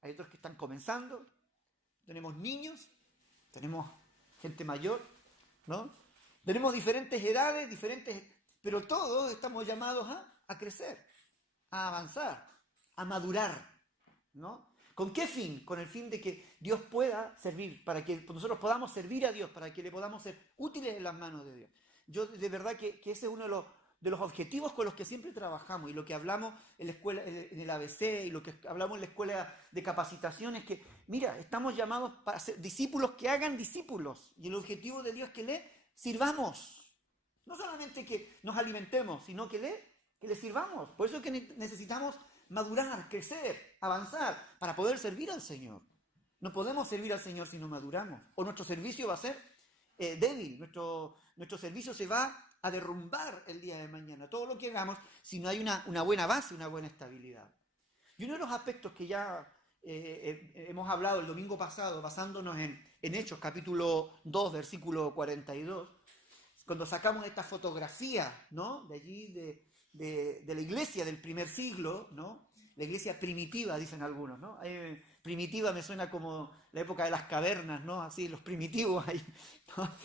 hay otros que están comenzando, tenemos niños, tenemos gente mayor, ¿no? Tenemos diferentes edades, pero todos estamos llamados a crecer, a avanzar, a madurar, ¿no? ¿Con qué fin? Con el fin de que Dios pueda servir, para que nosotros podamos servir a Dios, para que le podamos ser útiles en las manos de Dios. Yo de verdad que ese es uno de los objetivos con los que siempre trabajamos y lo que hablamos en la escuela, en el ABC y lo que hablamos en la escuela de capacitación es que, mira, estamos llamados para ser discípulos que hagan discípulos y el objetivo de Dios es que le sirvamos. No solamente que nos alimentemos, sino que le sirvamos. Por eso es que necesitamos madurar, crecer, avanzar, para poder servir al Señor. No podemos servir al Señor si no maduramos. O nuestro servicio va a ser débil, nuestro servicio se va a derrumbar el día de mañana. Todo lo que hagamos, si no hay una buena base, una buena estabilidad. Y uno de los aspectos que ya hemos hablado el domingo pasado, basándonos en Hechos, capítulo 2, versículo 42, cuando sacamos esta fotografía, ¿no?, de allí, de la iglesia del primer siglo, ¿no?, la iglesia primitiva, dicen algunos, ¿no? Primitiva me suena como la época de las cavernas, ¿no? Así, los primitivos ahí, ¿no?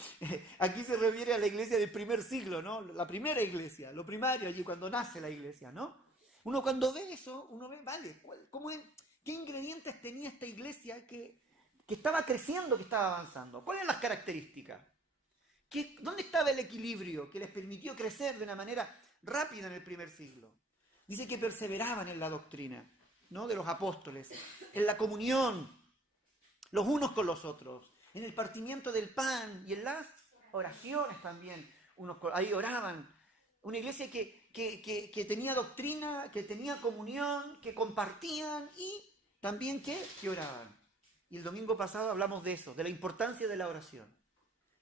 Aquí se refiere a la iglesia del primer siglo, ¿no? La primera iglesia, lo primario allí, cuando nace la iglesia, ¿no? Uno cuando ve eso, uno ve, vale, ¿qué ingredientes tenía esta iglesia que estaba creciendo, que estaba avanzando? ¿Cuáles eran las características? ¿Dónde estaba el equilibrio que les permitió crecer de una manera rápida en el primer siglo? Dice que perseveraban en la doctrina, ¿no?, de los apóstoles, en la comunión, los unos con los otros, en el partimiento del pan y en las oraciones también. Ahí oraban. Una iglesia que tenía doctrina, que tenía comunión, que compartían y también que oraban. Y el domingo pasado hablamos de eso, de la importancia de la oración.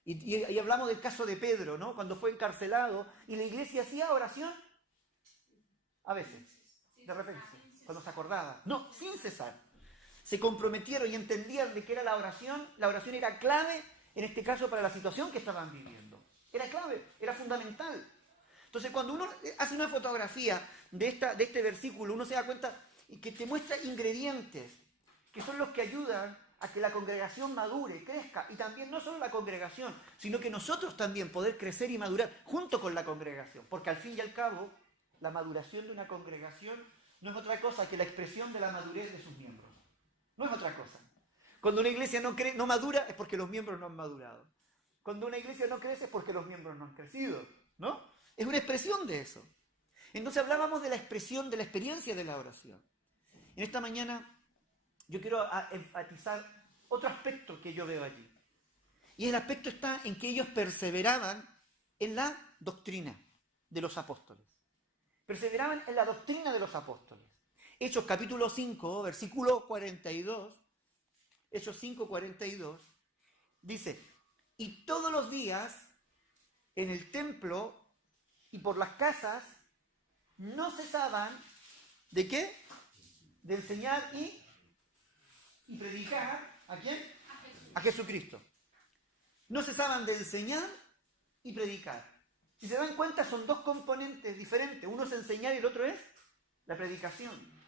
Y hablamos del caso de Pedro, ¿no?, cuando fue encarcelado y la iglesia hacía oración a veces, de repente, cuando se acordaba. No, sin cesar. Se comprometieron y entendían de que era la oración era clave, en este caso, para la situación que estaban viviendo. Era clave, era fundamental. Entonces, cuando uno hace una fotografía de este versículo, uno se da cuenta que te muestra ingredientes que son los que ayudan a que la congregación madure, crezca, y también no solo la congregación, sino que nosotros también poder crecer y madurar junto con la congregación, porque al fin y al cabo, la maduración de una congregación no es otra cosa que la expresión de la madurez de sus miembros. No es otra cosa. Cuando una iglesia no madura es porque los miembros no han madurado. Cuando una iglesia no crece es porque los miembros no han crecido, ¿no? Es una expresión de eso. Entonces hablábamos de la expresión, de la experiencia de la oración. En esta mañana yo quiero enfatizar otro aspecto que yo veo allí. Y el aspecto está en que ellos perseveraban en la doctrina de los apóstoles. Perseveraban en la doctrina de los apóstoles. Hechos capítulo 5, versículo 42, Hechos 5, 42, dice: y todos los días en el templo y por las casas no cesaban, ¿de qué? De enseñar y predicar, ¿a quién? A Jesucristo. No cesaban de enseñar y predicar. Si se dan cuenta, son dos componentes diferentes. Uno es enseñar y el otro es la predicación.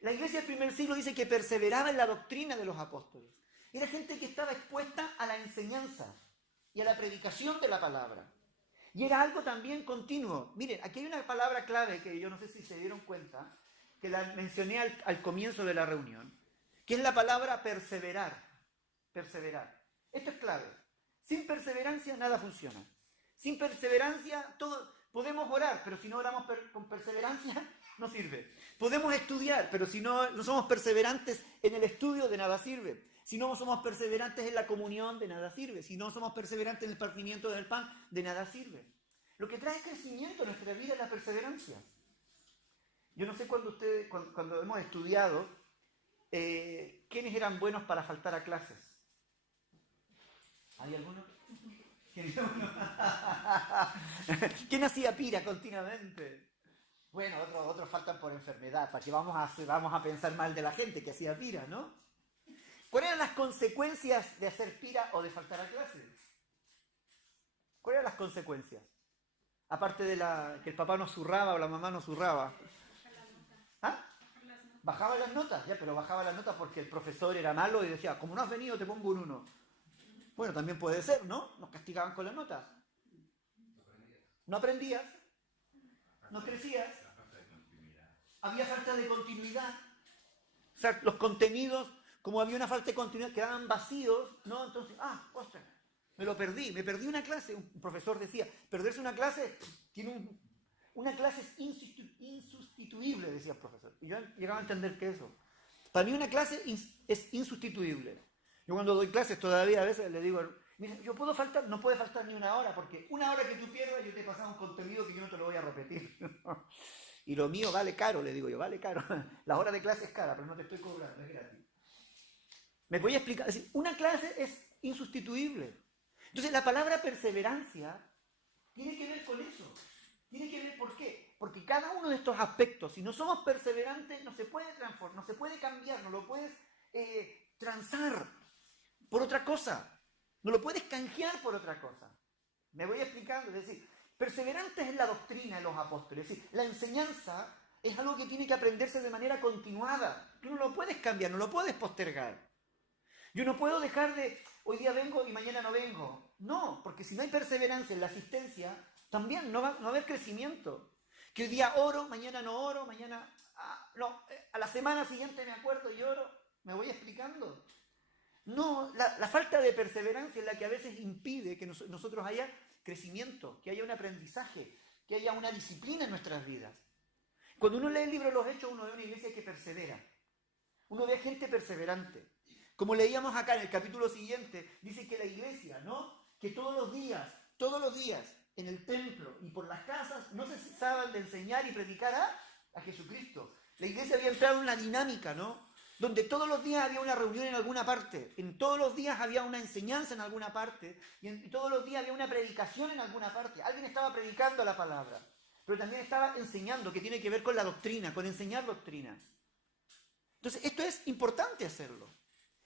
La iglesia del primer siglo dice que perseveraba en la doctrina de los apóstoles. Era gente que estaba expuesta a la enseñanza y a la predicación de la palabra. Y era algo también continuo. Miren, aquí hay una palabra clave que yo no sé si se dieron cuenta, que la mencioné al comienzo de la reunión, que es la palabra perseverar. Perseverar. Esto es clave. Sin perseverancia nada funciona. Sin perseverancia podemos orar, pero si no oramos con perseverancia no sirve. Podemos estudiar, pero si no somos perseverantes en el estudio, de nada sirve. Si no somos perseverantes en la comunión, de nada sirve. Si no somos perseverantes en el partimiento del pan, de nada sirve. Lo que trae crecimiento a nuestra vida es la perseverancia. Yo no sé cuando hemos estudiado, ¿quiénes eran buenos para faltar a clases? ¿Hay alguno? ¿Quién hacía pira continuamente? Bueno, otros faltan por enfermedad, para que vamos a pensar mal de la gente que hacía pira, ¿no? ¿Cuáles eran las consecuencias de hacer pira o de faltar a clases? ¿Cuáles eran las consecuencias? Aparte de que el papá nos zurraba o la mamá nos zurraba. ¿Ah? bajaba las notas, ya, pero bajaba las notas porque el profesor era malo y decía, como no has venido te pongo un 1. Bueno, también puede ser, ¿no? Nos castigaban con las notas. No aprendías, no crecías, había falta de continuidad. O sea, los contenidos, como había una falta de continuidad, quedaban vacíos, ¿no? Entonces, ostras, me perdí una clase. Un profesor decía, perderse una clase una clase es insustituible, decía el profesor. Y yo llegaba a entender que eso. Para mí una clase es insustituible. Yo cuando doy clases todavía a veces le digo, me dicen, yo puedo faltar, no puede faltar ni una hora, porque una hora que tú pierdas yo te he pasado un contenido que yo no te lo voy a repetir. Y lo mío vale caro, le digo yo, vale caro. La hora de clase es cara, pero no te estoy cobrando, es gratis. Me voy a explicar. Es decir, una clase es insustituible. Entonces la palabra perseverancia tiene que ver con eso. Tiene que ver por qué. Porque cada uno de estos aspectos, si no somos perseverantes, no se puede transformar, no se puede cambiar, no lo puedes transar por otra cosa. No lo puedes canjear por otra cosa. Me voy explicando. Es decir, perseverantes es la doctrina de los apóstoles. Es decir, la enseñanza es algo que tiene que aprenderse de manera continuada. Tú no lo puedes cambiar, no lo puedes postergar. Yo no puedo dejar de, hoy día vengo y mañana no vengo. No, porque si no hay perseverancia en la asistencia, también no va a haber crecimiento. Que hoy día oro, mañana no oro, mañana, a la semana siguiente me acuerdo y oro. ¿Me voy explicando? No, la falta de perseverancia es la que a veces impide que nosotros haya crecimiento, que haya un aprendizaje, que haya una disciplina en nuestras vidas. Cuando uno lee el libro de los Hechos, uno ve una iglesia que persevera. Uno ve gente perseverante. Como leíamos acá en el capítulo siguiente, dice que la iglesia, ¿no? Que todos los días, en el templo y por las casas, no se cesaban de enseñar y predicar a Jesucristo. La iglesia había entrado en una dinámica, ¿no? Donde todos los días había una reunión en alguna parte, en todos los días había una enseñanza en alguna parte, y en todos los días había una predicación en alguna parte. Alguien estaba predicando la palabra, pero también estaba enseñando, que tiene que ver con la doctrina, con enseñar doctrina. Entonces, esto es importante hacerlo.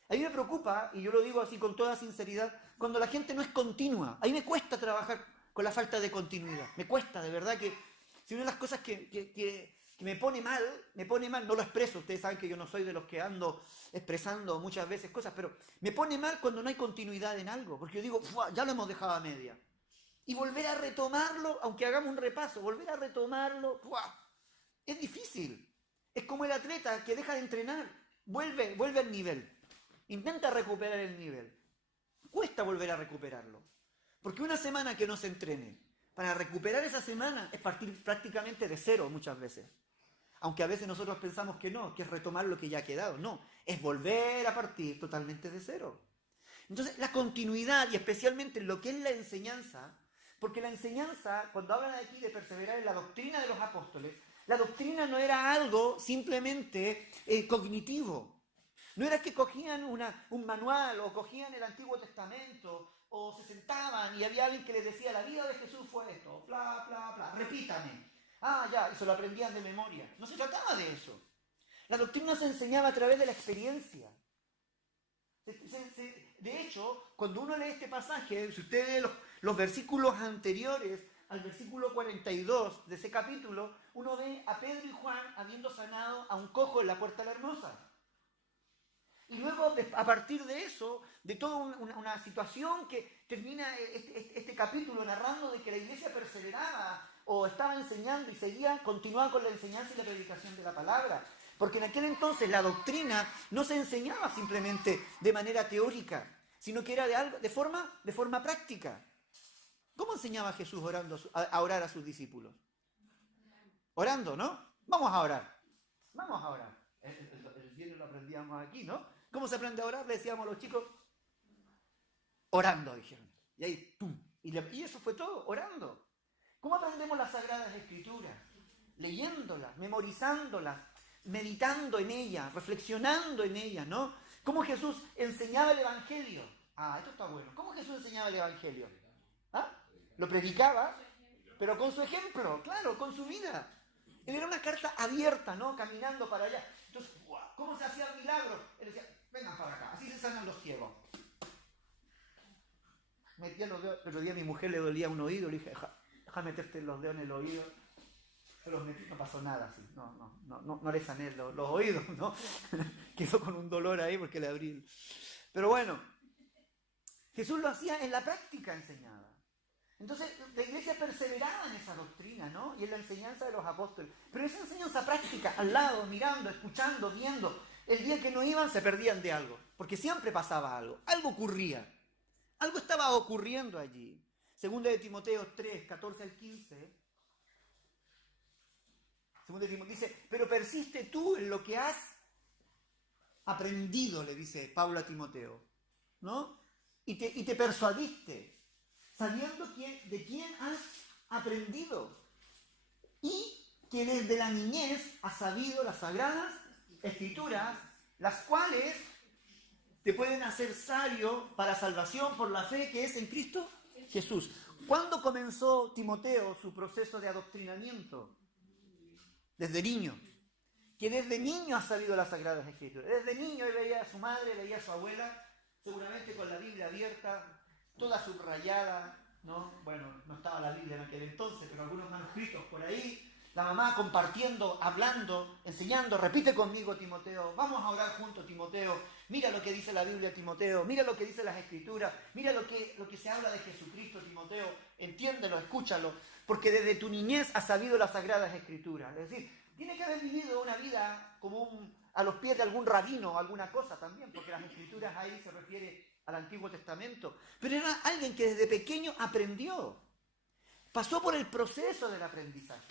A mí me preocupa, y yo lo digo así con toda sinceridad, cuando la gente no es continua. A mí me cuesta trabajar con la falta de continuidad. Me cuesta, de verdad, que si una de las cosas que me pone mal, no lo expreso. Ustedes saben que yo no soy de los que ando expresando muchas veces cosas, pero me pone mal cuando no hay continuidad en algo, porque yo digo, ya lo hemos dejado a media. Y volver a retomarlo, aunque hagamos un repaso, volver a retomarlo, es difícil. Es como el atleta que deja de entrenar, vuelve al nivel. Intenta recuperar el nivel. Cuesta volver a recuperarlo. Porque una semana que no se entrene, para recuperar esa semana es partir prácticamente de cero muchas veces. Aunque a veces nosotros pensamos que no, que es retomar lo que ya ha quedado. No, es volver a partir totalmente de cero. Entonces, la continuidad, y especialmente lo que es la enseñanza, porque la enseñanza, cuando hablan aquí de perseverar en la doctrina de los apóstoles, la doctrina no era algo simplemente cognitivo. No era que cogían un manual o cogían el Antiguo Testamento o se sentaban y había alguien que les decía, la vida de Jesús fue esto, bla, bla, bla, repítame. Ya, y se lo aprendían de memoria. No se trataba de eso. La doctrina se enseñaba a través de la experiencia. De hecho, cuando uno lee este pasaje, si usted lee los versículos anteriores al versículo 42 de ese capítulo, uno ve a Pedro y Juan habiendo sanado a un cojo en la Puerta de la Hermosa. Y luego, a partir de eso, de toda una situación que termina este capítulo narrando de que la iglesia perseveraba o estaba enseñando y continuaba con la enseñanza y la predicación de la palabra. Porque en aquel entonces la doctrina no se enseñaba simplemente de manera teórica, sino que era de forma práctica. ¿Cómo enseñaba Jesús a orar a sus discípulos? Orando, ¿no? Vamos a orar. El viernes lo aprendíamos aquí, ¿no? ¿Cómo se aprende a orar? Le decíamos a los chicos, orando, dijeron. Y ahí, ¡pum! Y eso fue todo, orando. ¿Cómo aprendemos las Sagradas Escrituras? Leyéndolas, memorizándolas, meditando en ellas, reflexionando en ellas, ¿no? ¿Cómo Jesús enseñaba el Evangelio? Esto está bueno. ¿Cómo Jesús enseñaba el Evangelio? Lo predicaba, pero con su ejemplo, claro, con su vida. Él era una carta abierta, ¿no? Caminando para allá. Entonces, ¿cómo se hacía el milagro? Él decía, vengan para acá, así se sanan los ciegos. Metía los dedos. El otro día a mi mujer le dolía un oído, le dije, deja meterte los dedos en el oído. Pero no pasó nada así, no le sané los oídos, ¿no? Quedó con un dolor ahí porque le abrí. Pero bueno, Jesús lo hacía en la práctica, enseñaba. Entonces la iglesia perseveraba en esa doctrina, ¿no? Y en la enseñanza de los apóstoles. Pero esa enseñanza práctica, al lado, mirando, escuchando, viendo, el día que no iban se perdían de algo, porque siempre pasaba algo ocurría, algo estaba ocurriendo allí. Segunda de Timoteo 3, 14 al 15, segunda de Timoteo dice, pero persiste tú en lo que has aprendido, le dice Pablo a Timoteo, ¿no? Y te persuadiste, sabiendo de quién has aprendido y que desde la niñez has sabido las sagradas Escrituras, las cuales te pueden hacer sabio para salvación por la fe que es en Cristo Jesús. ¿Cuándo comenzó Timoteo su proceso de adoctrinamiento? Desde niño. Que desde niño ha sabido las sagradas Escrituras. Desde niño él veía a su madre, veía a su abuela, seguramente con la Biblia abierta, toda subrayada, ¿no? Bueno, no estaba la Biblia en aquel entonces, pero algunos manuscritos por ahí. La mamá compartiendo, hablando, enseñando, repite conmigo, Timoteo, vamos a orar juntos, Timoteo, mira lo que dice la Biblia, Timoteo, mira lo que dice las Escrituras, mira lo que se habla de Jesucristo, Timoteo, entiéndelo, escúchalo, porque desde tu niñez has sabido las sagradas Escrituras. Es decir, tiene que haber vivido una vida como a los pies de algún rabino o alguna cosa también, porque las Escrituras ahí se refiere al Antiguo Testamento, pero era alguien que desde pequeño aprendió, pasó por el proceso del aprendizaje.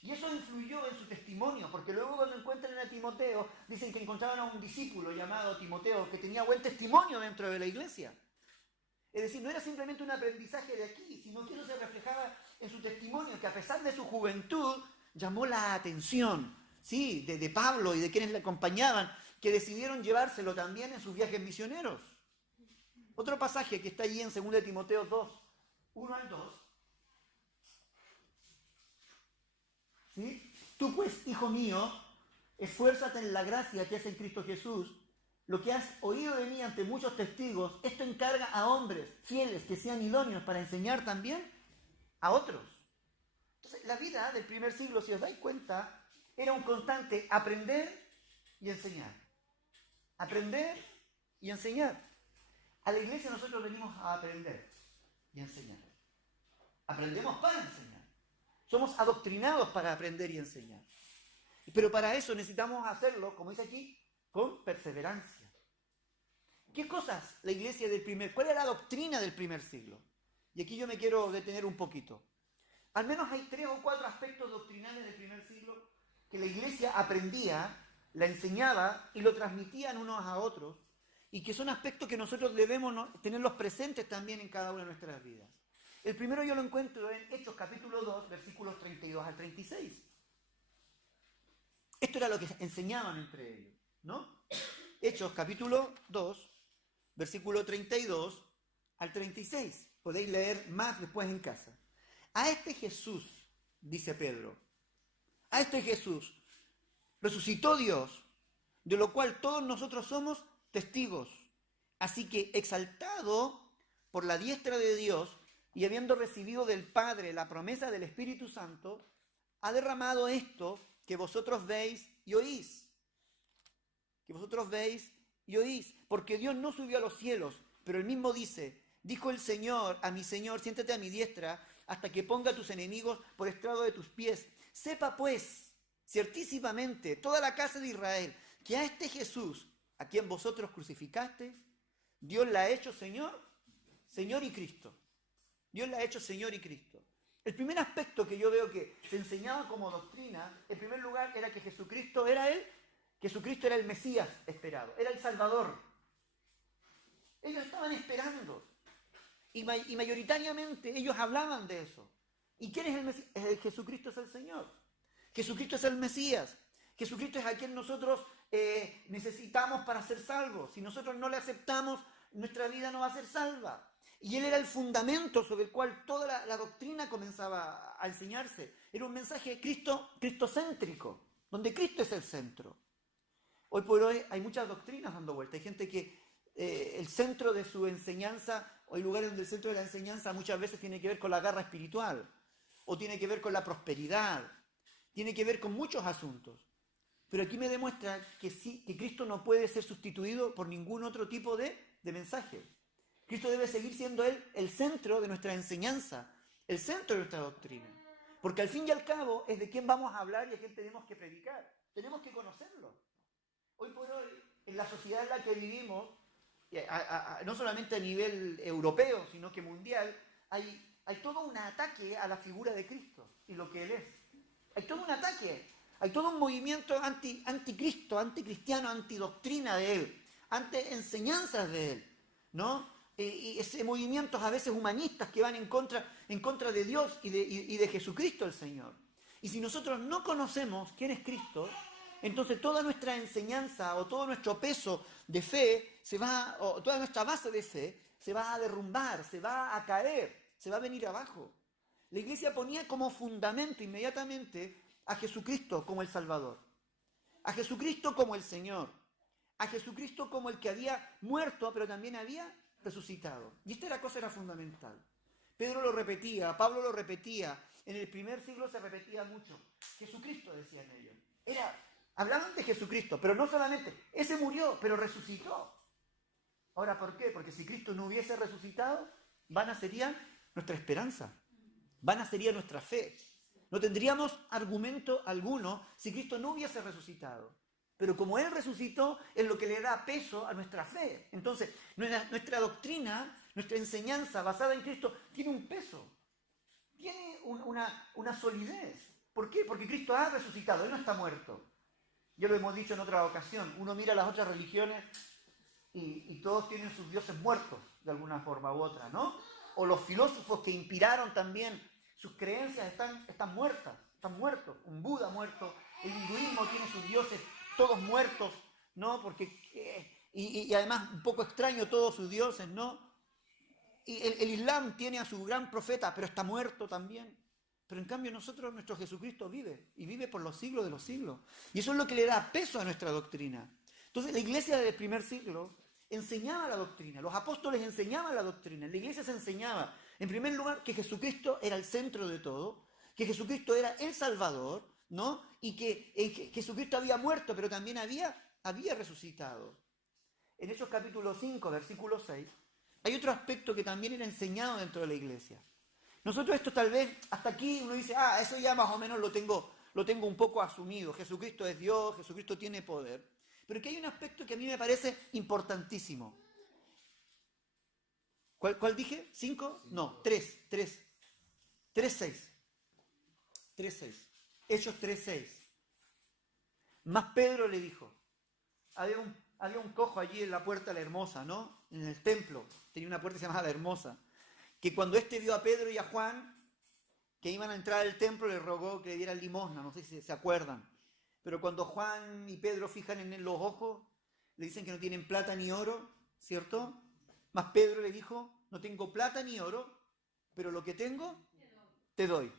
Y eso influyó en su testimonio, porque luego cuando encuentran a Timoteo, dicen que encontraban a un discípulo llamado Timoteo que tenía buen testimonio dentro de la iglesia. Es decir, no era simplemente un aprendizaje de aquí, sino que eso se reflejaba en su testimonio, que a pesar de su juventud llamó la atención, ¿sí?, de Pablo y de quienes le acompañaban, que decidieron llevárselo también en sus viajes misioneros. Otro pasaje que está allí en 2 Timoteo 2, 1 al 2. ¿Sí? Tú pues, hijo mío, esfuérzate en la gracia que es en Cristo Jesús. Lo que has oído de mí ante muchos testigos, esto encarga a hombres fieles que sean idóneos para enseñar también a otros. Entonces, la vida del primer siglo, si os dais cuenta, era un constante aprender y enseñar. Aprender y enseñar. A la iglesia nosotros venimos a aprender y enseñar. Aprendemos para enseñar. Somos adoctrinados para aprender y enseñar. Pero para eso necesitamos hacerlo, como dice aquí, con perseverancia. ¿Qué cosas la iglesia del cuál era la doctrina del primer siglo? Y aquí yo me quiero detener un poquito. Al menos hay 3 o 4 aspectos doctrinales del primer siglo que la iglesia aprendía, la enseñaba y lo transmitían unos a otros, y que son aspectos que nosotros debemos tenerlos presentes también en cada una de nuestras vidas. El primero yo lo encuentro en Hechos capítulo 2, versículos 32 al 36. Esto era lo que enseñaban entre ellos, ¿no? Hechos capítulo 2, versículo 32 al 36. Podéis leer más después en casa. A este Jesús, dice Pedro, a este Jesús resucitó Dios, de lo cual todos nosotros somos testigos. Así que exaltado por la diestra de Dios, y habiendo recibido del Padre la promesa del Espíritu Santo, ha derramado esto que vosotros veis y oís. Que vosotros veis y oís. Porque Dios no subió a los cielos, pero él mismo dice, dijo el Señor a mi Señor, siéntate a mi diestra, hasta que ponga a tus enemigos por estrado de tus pies. Sepa pues, ciertísimamente, toda la casa de Israel, que a este Jesús, a quien vosotros crucificasteis, Dios la ha hecho Señor, Señor y Cristo. Dios la ha hecho Señor y Cristo. El primer aspecto que yo veo que se enseñaba como doctrina, en primer lugar, era que Jesucristo era el Mesías esperado, era el Salvador. Ellos estaban esperando. Y mayoritariamente ellos hablaban de eso. ¿Y quién es el Mesías? Jesucristo es el Señor. Jesucristo es el Mesías. Jesucristo es a quien nosotros necesitamos para ser salvos. Si nosotros no le aceptamos, nuestra vida no va a ser salva. Y él era el fundamento sobre el cual toda la doctrina comenzaba a enseñarse. Era un mensaje cristocéntrico, donde Cristo es el centro. Hoy por hoy hay muchas doctrinas dando vuelta. Hay gente que el centro de su enseñanza, o hay lugares donde el centro de la enseñanza muchas veces tiene que ver con la garra espiritual, o tiene que ver con la prosperidad. tiene que ver con muchos asuntos. Pero aquí me demuestra que sí, que Cristo no puede ser sustituido por ningún otro tipo de mensaje. Cristo debe seguir siendo Él el centro de nuestra enseñanza, el centro de nuestra doctrina. Porque al fin y al cabo es de quién vamos a hablar y a quién tenemos que predicar. Tenemos que conocerlo. Hoy por hoy, en la sociedad en la que vivimos, no solamente a nivel europeo, sino que mundial, hay todo un ataque a la figura de Cristo y lo que Él es. Hay todo un ataque, hay todo un movimiento anticristo, anticristiano, antidoctrina de Él, anti-enseñanzas de Él, ¿no? Y ese movimientos a veces humanistas que van en contra de Dios y de Jesucristo el Señor. Y si nosotros no conocemos quién es Cristo, entonces toda nuestra enseñanza o todo nuestro peso de fe o toda nuestra base de fe se va a derrumbar, se va a caer, se va a venir abajo. La Iglesia ponía como fundamento inmediatamente a Jesucristo como el Salvador, a Jesucristo como el Señor, a Jesucristo como el que había muerto pero también había resucitado. Y esta cosa era fundamental. Pedro lo repetía, Pablo lo repetía, en el primer siglo se repetía mucho. Jesucristo, decían ellos. Hablaban de Jesucristo, pero no solamente, ese murió, pero resucitó. Ahora, ¿por qué? Porque si Cristo no hubiese resucitado, vana sería nuestra esperanza, vana sería nuestra fe. No tendríamos argumento alguno si Cristo no hubiese resucitado. Pero como Él resucitó, es lo que le da peso a nuestra fe. Entonces, nuestra doctrina, nuestra enseñanza basada en Cristo, tiene un peso, tiene una solidez. ¿Por qué? Porque Cristo ha resucitado, Él no está muerto. Ya lo hemos dicho en otra ocasión, uno mira las otras religiones y todos tienen sus dioses muertos, de alguna forma u otra, ¿no? O los filósofos que inspiraron también sus creencias están muertos. Un Buda muerto, el hinduismo tiene sus dioses todos muertos, ¿no? Y además un poco extraño todos sus dioses, ¿no? Y el Islam tiene a su gran profeta, pero está muerto también. Pero en cambio nuestro Jesucristo vive, y vive por los siglos de los siglos. Y eso es lo que le da peso a nuestra doctrina. Entonces la iglesia del primer siglo enseñaba la doctrina, los apóstoles enseñaban la doctrina, en la iglesia se enseñaba, en primer lugar, que Jesucristo era el centro de todo, que Jesucristo era el Salvador, ¿no? Y que Jesucristo había muerto, pero también había resucitado. En Hechos capítulo 5, versículo 6, hay otro aspecto que también era enseñado dentro de la iglesia. Nosotros esto tal vez, hasta aquí uno dice, eso ya más o menos lo tengo un poco asumido. Jesucristo es Dios, Jesucristo tiene poder. Pero que hay un aspecto que a mí me parece importantísimo. ¿Cuál dije? ¿5? No, 3, 6. Hechos 3, 6. Más Pedro le dijo, había un cojo allí en la puerta La Hermosa, ¿no? En el templo, tenía una puerta que se llamaba La Hermosa, que cuando éste vio a Pedro y a Juan, que iban a entrar al templo, le rogó que le dieran limosna, no sé si se acuerdan. Pero cuando Juan y Pedro fijan en él los ojos, le dicen que no tienen plata ni oro, ¿cierto? Más Pedro le dijo, no tengo plata ni oro, pero lo que tengo, te doy.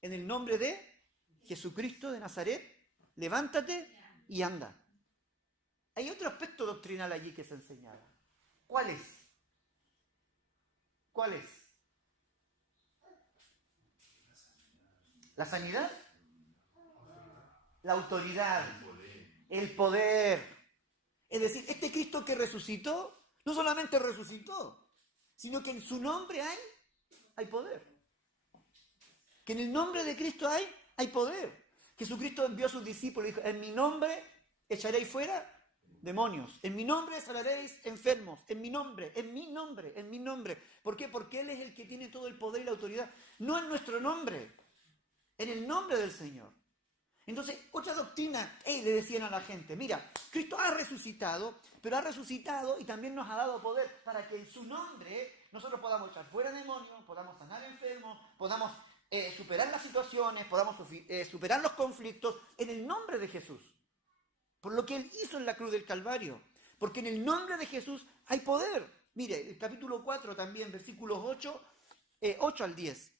En el nombre de Jesucristo de Nazaret, levántate y anda. Hay otro aspecto doctrinal allí que se enseñaba. ¿Cuál es? ¿Cuál es? ¿La sanidad? La autoridad, el poder. Es decir, este Cristo que resucitó, no solamente resucitó, sino que en su nombre hay poder. Que en el nombre de Cristo hay poder. Jesucristo envió a sus discípulos y dijo, en mi nombre echaréis fuera demonios, en mi nombre sanaréis enfermos, en mi nombre. ¿Por qué? Porque Él es el que tiene todo el poder y la autoridad. No en nuestro nombre, en el nombre del Señor. Entonces, otra doctrina, le decían a la gente, mira, Cristo ha resucitado, pero ha resucitado y también nos ha dado poder para que en su nombre nosotros podamos echar fuera demonios, podamos sanar enfermos, podamos superar las situaciones, podamos superar los conflictos en el nombre de Jesús. Por lo que Él hizo en la cruz del Calvario. Porque en el nombre de Jesús hay poder. Mire, el capítulo 4 también, versículos 8 al 10.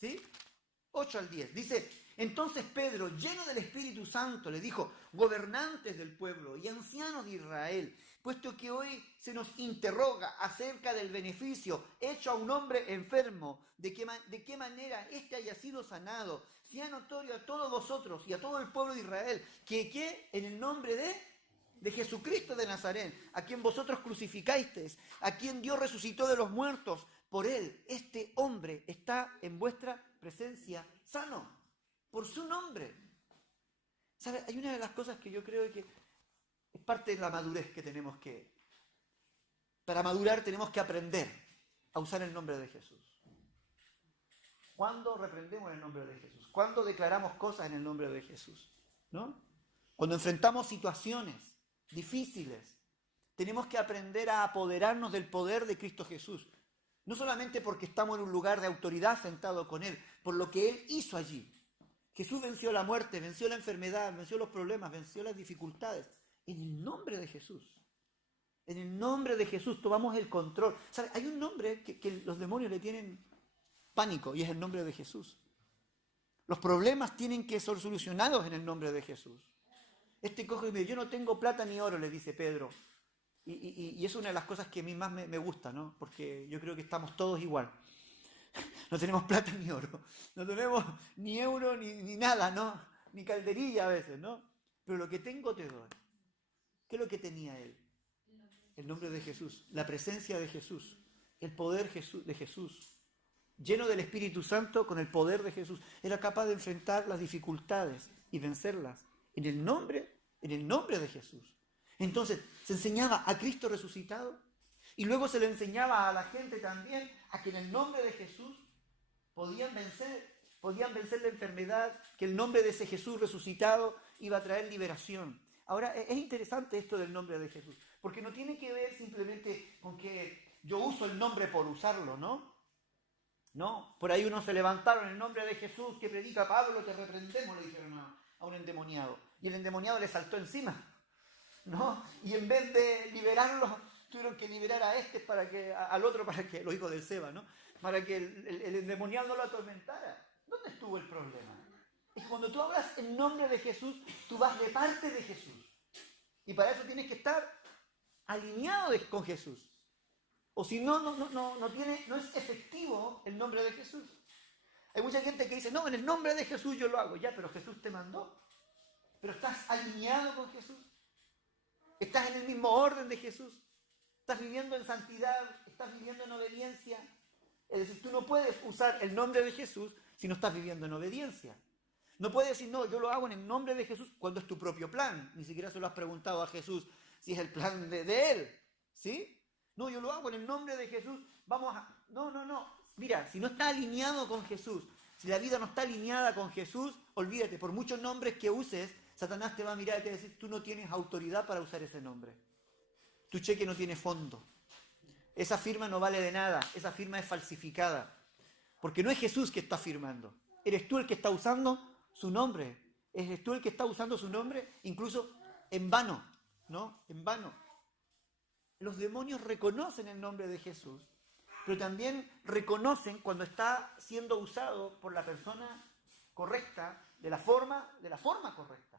¿Sí? 8 al 10. Dice, Entonces Pedro, lleno del Espíritu Santo, le dijo: gobernantes del pueblo y ancianos de Israel, puesto que hoy se nos interroga acerca del beneficio hecho a un hombre enfermo, de qué manera éste haya sido sanado, sea notorio a todos vosotros y a todo el pueblo de Israel, que en el nombre de Jesucristo de Nazaret, a quien vosotros crucificasteis, a quien Dios resucitó de los muertos, por él, este hombre está en vuestra presencia sano. Por su nombre. ¿Sabe? Hay una de las cosas que yo creo que es parte de la madurez que tenemos que... Para madurar tenemos que aprender a usar el nombre de Jesús. ¿Cuándo reprendemos el nombre de Jesús? ¿Cuándo declaramos cosas en el nombre de Jesús? ¿No? Cuando enfrentamos situaciones difíciles, tenemos que aprender a apoderarnos del poder de Cristo Jesús. No solamente porque estamos en un lugar de autoridad sentado con Él, por lo que Él hizo allí. Jesús venció la muerte, venció la enfermedad, venció los problemas, venció las dificultades. En el nombre de Jesús. En el nombre de Jesús tomamos el control. ¿Sabe? Hay un nombre que los demonios le tienen pánico y es el nombre de Jesús. Los problemas tienen que ser solucionados en el nombre de Jesús. Este cojo y me dice: yo no tengo plata ni oro, le dice Pedro. Y es una de las cosas que a mí más me gusta, ¿no? Porque yo creo que estamos todos igual. No tenemos plata ni oro, no tenemos ni euro ni nada, ¿no? Ni calderilla a veces, ¿no? Pero lo que tengo te doy. ¿Qué es lo que tenía él? El nombre de Jesús, la presencia de Jesús, el poder de Jesús. Lleno del Espíritu Santo con el poder de Jesús. Era capaz de enfrentar las dificultades y vencerlas en el nombre de Jesús. Entonces, se enseñaba a Cristo resucitado y luego se le enseñaba a la gente también a que en el nombre de Jesús podían vencer la enfermedad, que el nombre de ese Jesús resucitado iba a traer liberación. Ahora, es interesante esto del nombre de Jesús, porque no tiene que ver simplemente con que yo uso el nombre por usarlo, ¿no? No, por ahí unos se levantaron en el nombre de Jesús que predica Pablo, te reprendemos, le dijeron a un endemoniado. Y el endemoniado le saltó encima, ¿no? Y en vez de liberarlo, tuvieron que liberar a al otro para que, los hijos del Seba, ¿no? Para que el endemoniado no lo atormentara. ¿Dónde estuvo el problema? Es que cuando tú hablas en nombre de Jesús, tú vas de parte de Jesús. Y para eso tienes que estar alineado con Jesús. O si no es efectivo el nombre de Jesús. Hay mucha gente que dice: no, en el nombre de Jesús yo lo hago. Ya, pero Jesús te mandó. Pero estás alineado con Jesús. Estás en el mismo orden de Jesús. Estás viviendo en santidad. Estás viviendo en obediencia. Es decir, tú no puedes usar el nombre de Jesús si no estás viviendo en obediencia. No puedes decir: no, yo lo hago en el nombre de Jesús, cuando es tu propio plan. Ni siquiera se lo has preguntado a Jesús si es el plan de Él. ¿Sí? No, yo lo hago en el nombre de Jesús. No. Mira, si no está alineado con Jesús, si la vida no está alineada con Jesús, olvídate, por muchos nombres que uses, Satanás te va a mirar y te va a decir: tú no tienes autoridad para usar ese nombre. Tu cheque no tiene fondo. Esa firma no vale de nada. Esa firma es falsificada. Porque no es Jesús que está firmando. Eres tú el que está usando su nombre. Eres tú el que está usando su nombre, incluso en vano, ¿no? En vano. Los demonios reconocen el nombre de Jesús, pero también reconocen cuando está siendo usado por la persona correcta, de la forma correcta.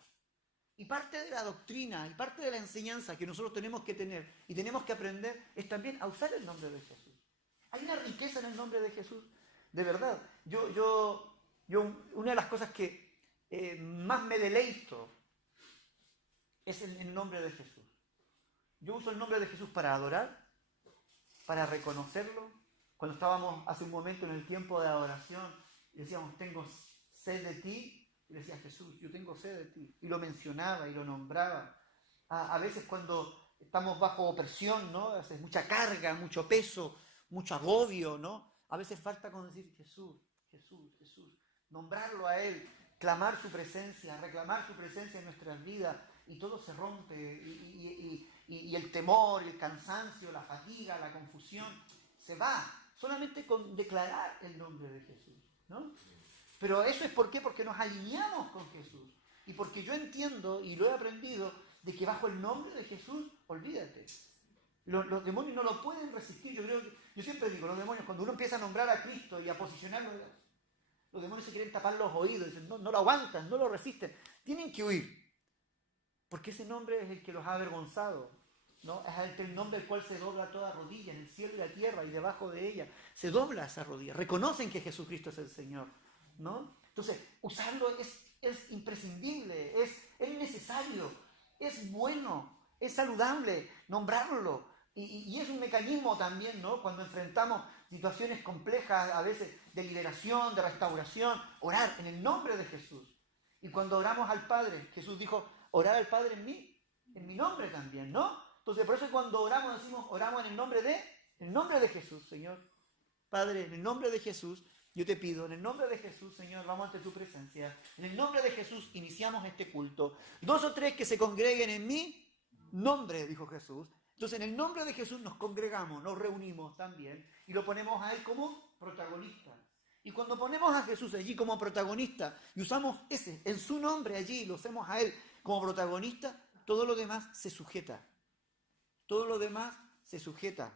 Y parte de la doctrina y parte de la enseñanza que nosotros tenemos que tener y tenemos que aprender es también a usar el nombre de Jesús. Hay una riqueza en el nombre de Jesús, de verdad. Yo una de las cosas que más me deleito es el nombre de Jesús. Yo uso el nombre de Jesús para adorar, para reconocerlo. Cuando estábamos hace un momento en el tiempo de adoración y decíamos: tengo sed de ti, y le decía: Jesús, yo tengo sed de ti. Y lo mencionaba y lo nombraba. A veces cuando estamos bajo opresión, ¿no? Hace mucha carga, mucho peso, mucho agobio, ¿no? A veces falta con decir: Jesús, Jesús, Jesús. Nombrarlo a Él, clamar su presencia, reclamar su presencia en nuestras vidas, y todo se rompe, y el temor, el cansancio, la fatiga, la confusión, se va, solamente con declarar el nombre de Jesús, ¿no? Pero eso es ¿por qué? Porque nos alineamos con Jesús, y porque yo entiendo, y lo he aprendido, de que bajo el nombre de Jesús, olvídate, los demonios no lo pueden resistir. Yo siempre digo, los demonios, cuando uno empieza a nombrar a Cristo y a posicionarlo, Los demonios se quieren tapar los oídos, dicen, no lo aguantan, no lo resisten. Tienen que huir. Porque ese nombre es el que los ha avergonzado, ¿no? Es el nombre del cual se dobla toda rodilla, en el cielo y la tierra y debajo de ella. Se dobla esa rodilla. Reconocen que Jesucristo es el Señor, ¿no? Entonces, usarlo es imprescindible, es necesario, es bueno, es saludable nombrarlo. Y es un mecanismo también, ¿no? Cuando enfrentamos situaciones complejas, a veces de liberación, de restauración, orar en el nombre de Jesús. Y cuando oramos al Padre, Jesús dijo, orar al Padre en mi nombre también, ¿no? Entonces, por eso cuando oramos, decimos, oramos en el nombre de Jesús, Señor. Padre, en el nombre de Jesús, yo te pido, en el nombre de Jesús, Señor, vamos ante tu presencia. En el nombre de Jesús iniciamos este culto. 2 o 3 que se congreguen en mi nombre, dijo Jesús. Entonces, en el nombre de Jesús nos congregamos, nos reunimos también y lo ponemos a Él como protagonista. Y cuando ponemos a Jesús allí como protagonista y usamos en su nombre allí, lo hacemos a Él como protagonista, todo lo demás se sujeta. Todo lo demás se sujeta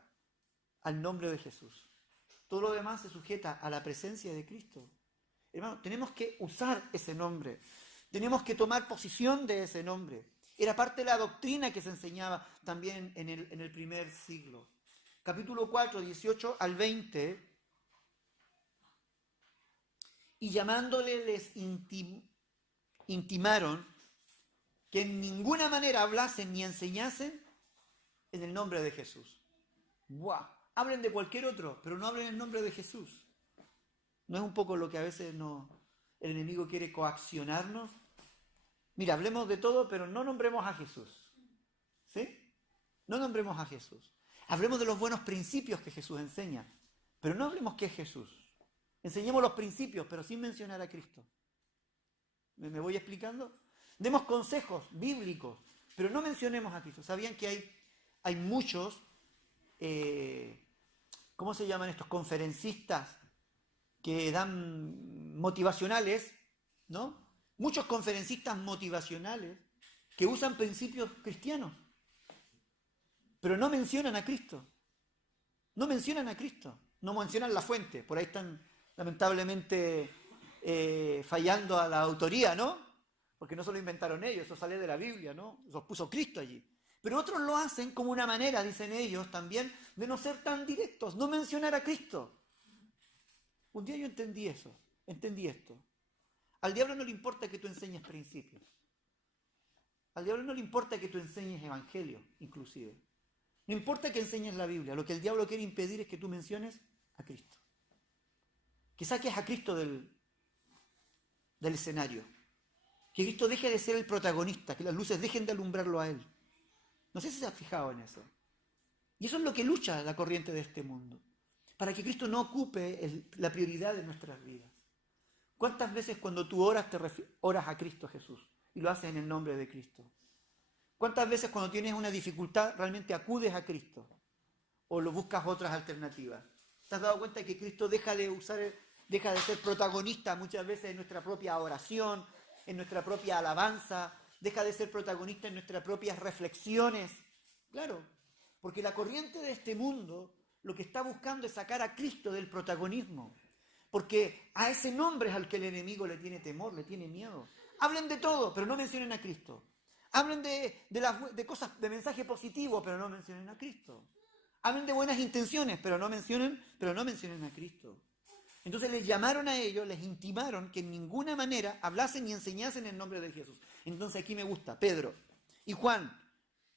al nombre de Jesús. Todo lo demás se sujeta a la presencia de Cristo. Hermano, tenemos que usar ese nombre. Tenemos que tomar posición de ese nombre. Era parte de la doctrina que se enseñaba también en el primer siglo. Capítulo 4, 18 al 20. Y llamándole les intimaron que en ninguna manera hablasen ni enseñasen en el nombre de Jesús. ¡Buah! Hablen de cualquier otro, pero no hablen en el nombre de Jesús. ¿No es un poco lo que a veces el enemigo quiere coaccionarnos? Mira, hablemos de todo, pero no nombremos a Jesús. ¿Sí? No nombremos a Jesús. Hablemos de los buenos principios que Jesús enseña, pero no hablemos qué es Jesús. Enseñemos los principios, pero sin mencionar a Cristo. ¿Me voy explicando? Demos consejos bíblicos, pero no mencionemos a Cristo. ¿Sabían que hay muchos, ¿cómo se llaman estos? Conferencistas que dan motivacionales, ¿no? Muchos conferencistas motivacionales que usan principios cristianos, pero no mencionan a Cristo. No mencionan a Cristo. No mencionan la fuente. Por ahí están lamentablemente fallando a la autoría, ¿no? Porque no se lo inventaron ellos, eso sale de la Biblia, ¿no? Eso puso Cristo allí. Pero otros lo hacen como una manera, dicen ellos también, de no ser tan directos, no mencionar a Cristo. Un día yo entendí esto. Al diablo no le importa que tú enseñes principios. Al diablo no le importa que tú enseñes evangelio, inclusive. No importa que enseñes la Biblia, lo que el diablo quiere impedir es que tú menciones a Cristo. Que saques a Cristo del escenario. Que Cristo deje de ser el protagonista, que las luces dejen de alumbrarlo a Él. No sé si se ha fijado en eso. Y eso es lo que lucha la corriente de este mundo. Para que Cristo no ocupe la prioridad de nuestras vidas. ¿Cuántas veces cuando tú oras oras a Cristo Jesús? Y lo haces en el nombre de Cristo. ¿Cuántas veces cuando tienes una dificultad realmente acudes a Cristo? ¿O lo buscas otras alternativas? ¿Te has dado cuenta que Cristo deja de ser protagonista muchas veces en nuestra propia oración, en nuestra propia alabanza, deja de ser protagonista en nuestras propias reflexiones? Claro, porque la corriente de este mundo lo que está buscando es sacar a Cristo del protagonismo. Porque a ese nombre es al que el enemigo le tiene temor, le tiene miedo. Hablen de todo, pero no mencionen a Cristo. Hablen de cosas, de mensaje positivo, pero no mencionen a Cristo. Hablen de buenas intenciones, pero no mencionen a Cristo. Entonces les llamaron a ellos, les intimaron que en ninguna manera hablasen ni enseñasen en nombre de Jesús. Entonces aquí me gusta, Pedro y Juan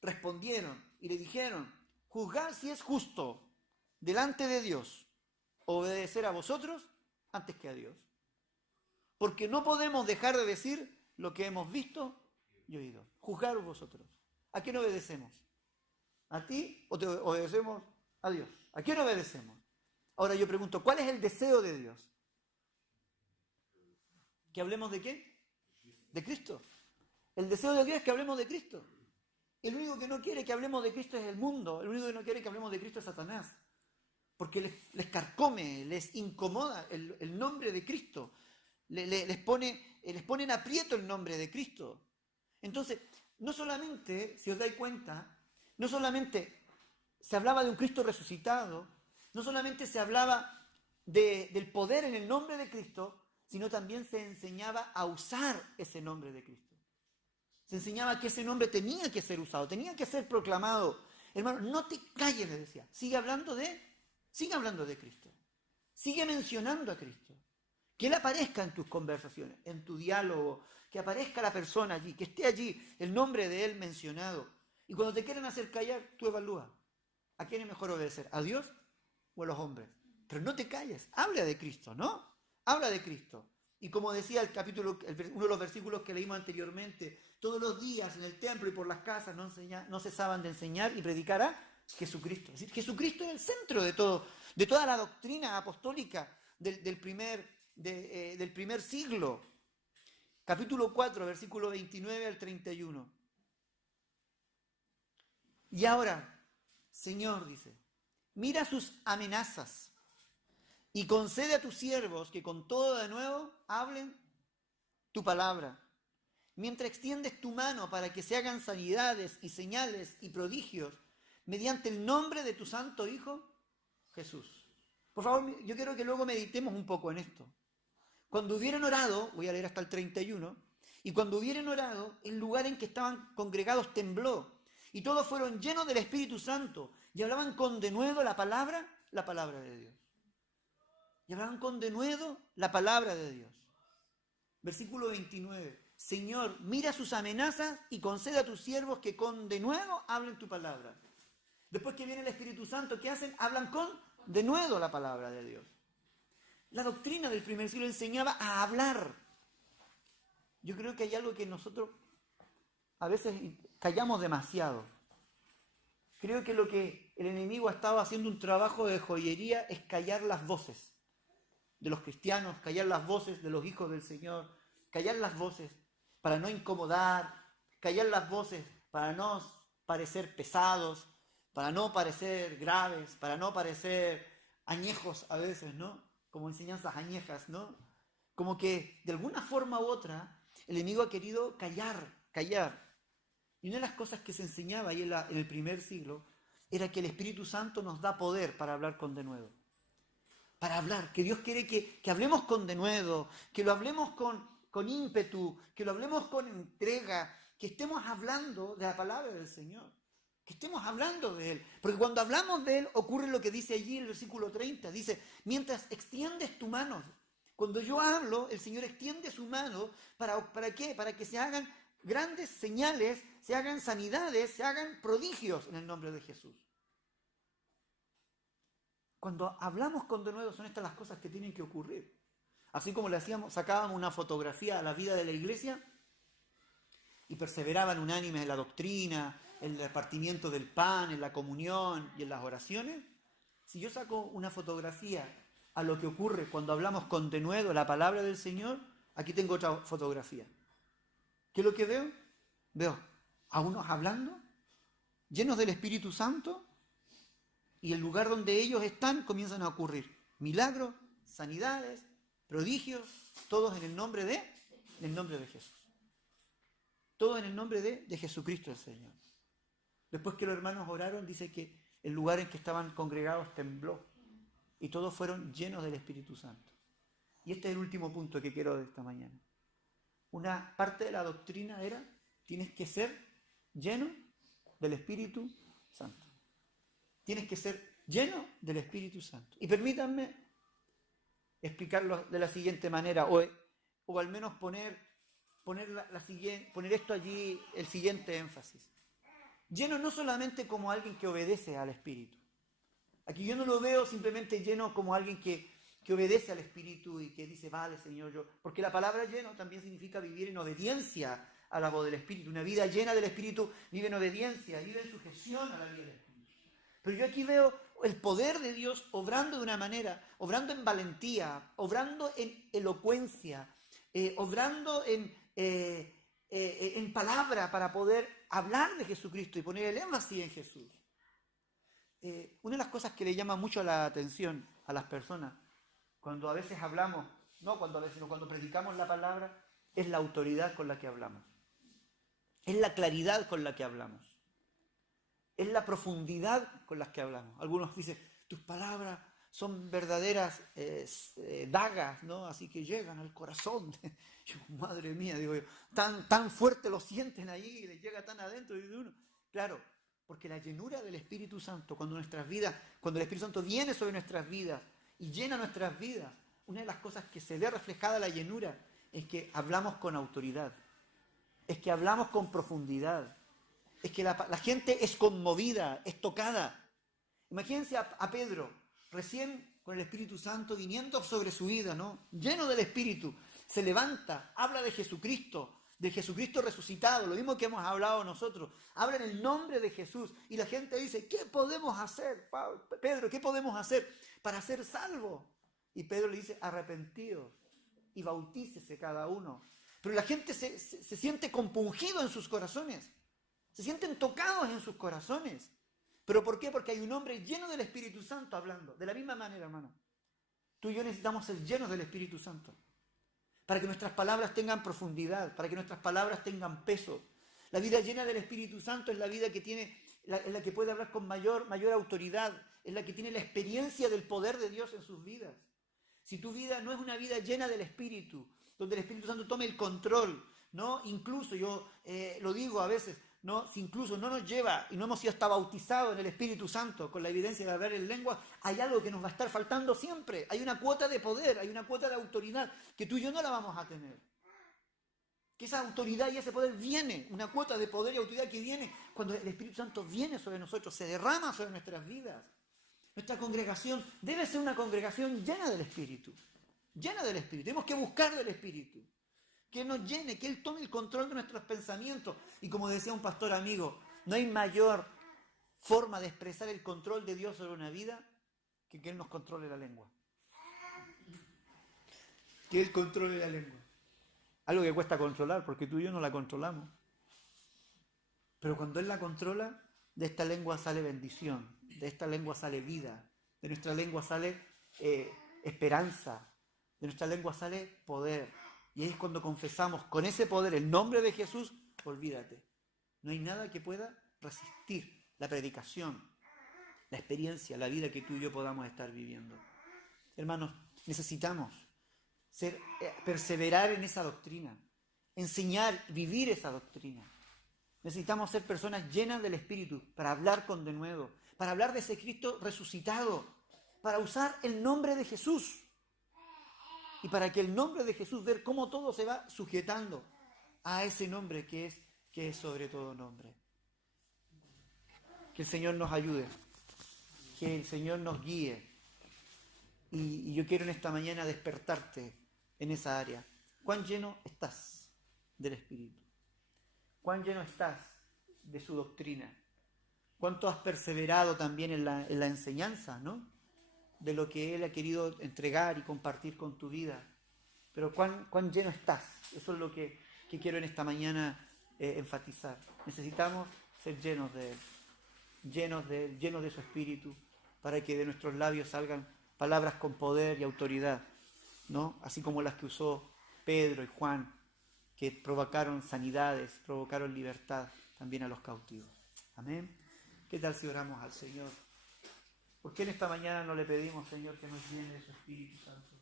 respondieron y le dijeron, juzgad si es justo delante de Dios obedecer a vosotros antes que a Dios. Porque no podemos dejar de decir lo que hemos visto y oído. Juzgaros vosotros. ¿A quién obedecemos? ¿A ti o te obedecemos a Dios? ¿A quién obedecemos? Ahora yo pregunto, ¿cuál es el deseo de Dios? ¿Que hablemos de qué? De Cristo. El deseo de Dios es que hablemos de Cristo. El único que no quiere que hablemos de Cristo es el mundo. El único que no quiere que hablemos de Cristo es Satanás. Porque les carcome, les incomoda el nombre de Cristo. Les pone en aprieto el nombre de Cristo. Entonces, no solamente, si os dais cuenta, no solamente se hablaba de un Cristo resucitado, no solamente se hablaba del poder en el nombre de Cristo, sino también se enseñaba a usar ese nombre de Cristo. Se enseñaba que ese nombre tenía que ser usado, tenía que ser proclamado. Hermano, no te calles, le decía. Sigue hablando de Cristo. Sigue mencionando a Cristo. Que Él aparezca en tus conversaciones, en tu diálogo, que aparezca la persona allí, que esté allí el nombre de Él mencionado. Y cuando te quieran hacer callar, tú evalúa. ¿A quién es mejor obedecer? ¿A Dios o a los hombres? Pero no te calles, habla de Cristo, ¿no? Habla de Cristo. Y como decía el capítulo, uno de los versículos que leímos anteriormente, todos los días en el templo y por las casas no cesaban de enseñar y predicar a Jesucristo. Es decir, Jesucristo es el centro de todo, de toda la doctrina apostólica del primer siglo. Capítulo 4, versículo 29 al 31. Y ahora, Señor, dice, mira sus amenazas y concede a tus siervos que con todo de nuevo hablen tu palabra, mientras extiendes tu mano para que se hagan sanidades y señales y prodigios mediante el nombre de tu santo Hijo, Jesús. Por favor, yo quiero que luego meditemos un poco en esto. Cuando hubieran orado, voy a leer hasta el 31, y cuando hubieran orado, el lugar en que estaban congregados tembló, y todos fueron llenos del Espíritu Santo, y hablaban con denuedo la palabra de Dios. Y hablaban con denuedo la palabra de Dios. Versículo 29. Señor, mira sus amenazas y concede a tus siervos que con denuedo hablen tu palabra. Después que viene el Espíritu Santo, ¿qué hacen? Hablan con denuedo la palabra de Dios. La doctrina del primer siglo enseñaba a hablar. Yo creo que hay algo que nosotros a veces callamos demasiado. Creo que lo que el enemigo ha estado haciendo un trabajo de joyería es callar las voces de los cristianos, callar las voces de los hijos del Señor, callar las voces para no incomodar, callar las voces para no parecer pesados, para no parecer graves, para no parecer añejos a veces, ¿no? Como enseñanzas añejas, ¿no? Como que de alguna forma u otra el enemigo ha querido callar. Y una de las cosas que se enseñaba ahí en el primer siglo era que el Espíritu Santo nos da poder para hablar con denuedo. Para hablar, que Dios quiere que hablemos con denuedo, que lo hablemos con ímpetu, que lo hablemos con entrega, que estemos hablando de la palabra del Señor, que estemos hablando de Él. Porque cuando hablamos de Él ocurre lo que dice allí en el versículo 30, dice, mientras extiendes tu mano, cuando yo hablo, el Señor extiende su mano, ¿para qué? Para que se hagan grandes señales, se hagan sanidades, se hagan prodigios en el nombre de Jesús. Cuando hablamos con denuedo son estas las cosas que tienen que ocurrir. Así como sacábamos una fotografía a la vida de la iglesia y perseveraban unánimes en la doctrina, en el repartimiento del pan, en la comunión y en las oraciones. Si yo saco una fotografía a lo que ocurre cuando hablamos con denuedo la palabra del Señor, aquí tengo otra fotografía. ¿Qué es lo que veo? Veo a unos hablando, llenos del Espíritu Santo, y el lugar donde ellos están comienzan a ocurrir milagros, sanidades, prodigios, todos en el nombre de Jesús. Todos en el nombre de Jesucristo el Señor. Después que los hermanos oraron, dice que el lugar en que estaban congregados tembló y todos fueron llenos del Espíritu Santo. Y este es el último punto que quiero de esta mañana. Una parte de la doctrina era, tienes que ser lleno del Espíritu Santo. Tienes que ser lleno del Espíritu Santo. Y permítanme explicarlo de la siguiente manera, o al menos poner esto allí, el siguiente énfasis. Lleno no solamente como alguien que obedece al Espíritu. Aquí yo no lo veo simplemente lleno como alguien que obedece al Espíritu y que dice, vale, Señor, yo... Porque la palabra lleno también significa vivir en obediencia a la voz del Espíritu. Una vida llena del Espíritu vive en obediencia, vive en sujeción a la vida del Espíritu. Pero yo aquí veo el poder de Dios obrando de una manera, obrando en valentía, obrando en elocuencia, obrando en palabra para poder hablar de Jesucristo y poner el énfasis en Jesús. Una de las cosas que le llama mucho la atención a las personas cuando a veces hablamos, no cuando a veces, sino cuando predicamos la palabra, es la autoridad con la que hablamos. Es la claridad con la que hablamos. Es la profundidad con la que hablamos. Algunos dicen, tus palabras son verdaderas dagas, ¿no? Así que llegan al corazón. Yo, madre mía, digo yo, tan fuerte lo sienten ahí, y les llega tan adentro. Y uno, claro, porque la llenura del Espíritu Santo, cuando el Espíritu Santo viene sobre nuestras vidas y llena nuestras vidas, una de las cosas que se ve reflejada la llenura es que hablamos con autoridad, es que hablamos con profundidad, es que la gente es conmovida, es tocada. Imagínense a Pedro, recién con el Espíritu Santo viniendo sobre su vida, ¿no? Lleno del Espíritu, se levanta, habla de Jesucristo resucitado, lo mismo que hemos hablado nosotros, habla en el nombre de Jesús, y la gente dice, ¿qué podemos hacer, Pedro? ¿Qué podemos hacer para ser salvos? Y Pedro le dice, arrepentidos y bautícese cada uno. Pero la gente se siente compungido en sus corazones, se sienten tocados en sus corazones. ¿Pero por qué? Porque hay un hombre lleno del Espíritu Santo hablando. De la misma manera, hermano, tú y yo necesitamos ser llenos del Espíritu Santo para que nuestras palabras tengan profundidad, para que nuestras palabras tengan peso. La vida llena del Espíritu Santo es la vida que tiene, es la que puede hablar con mayor autoridad, es la que tiene la experiencia del poder de Dios en sus vidas. Si tu vida no es una vida llena del Espíritu, donde el Espíritu Santo tome el control, ¿no? Incluso yo lo digo a veces, ¿no? Si incluso no nos lleva y no hemos sido hasta bautizados en el Espíritu Santo con la evidencia de hablar en lengua, hay algo que nos va a estar faltando siempre. Hay una cuota de poder, hay una cuota de autoridad que tú y yo no la vamos a tener. Que esa autoridad y ese poder viene, una cuota de poder y autoridad que viene cuando el Espíritu Santo viene sobre nosotros, se derrama sobre nuestras vidas. Nuestra congregación debe ser una congregación llena del Espíritu. Llena del Espíritu. Tenemos que buscar del Espíritu. Que nos llene, que Él tome el control de nuestros pensamientos. Y como decía un pastor amigo, no hay mayor forma de expresar el control de Dios sobre una vida que Él nos controle la lengua. Que Él controle la lengua. Algo que cuesta controlar, porque tú y yo no la controlamos. Pero cuando Él la controla, de esta lengua sale bendición, de esta lengua sale vida, de nuestra lengua sale esperanza, de nuestra lengua sale poder. Y ahí es cuando confesamos con ese poder el nombre de Jesús, olvídate. No hay nada que pueda resistir la predicación, la experiencia, la vida que tú y yo podamos estar viviendo. Hermanos, necesitamos perseverar en esa doctrina, enseñar, vivir esa doctrina. Necesitamos ser personas llenas del Espíritu para hablar con denuedo, para hablar de ese Cristo resucitado, para usar el nombre de Jesús. Y para que el nombre de Jesús, ver cómo todo se va sujetando a ese nombre que es sobre todo nombre. Que el Señor nos ayude, que el Señor nos guíe. Y yo quiero en esta mañana despertarte en esa área. ¿Cuán lleno estás del Espíritu? ¿Cuán lleno estás de su doctrina? ¿Cuánto has perseverado también en la enseñanza, ¿no? De lo que Él ha querido entregar y compartir con tu vida? Pero ¿cuán lleno estás? Eso es lo que quiero en esta mañana enfatizar. Necesitamos ser llenos de Él, llenos de su Espíritu, para que de nuestros labios salgan palabras con poder y autoridad, ¿no? Así como las que usó Pedro y Juan, que provocaron sanidades, provocaron libertad también a los cautivos. Amén. ¿Qué tal si oramos al Señor? ¿Por qué en esta mañana no le pedimos, Señor, que nos llene de su Espíritu Santo?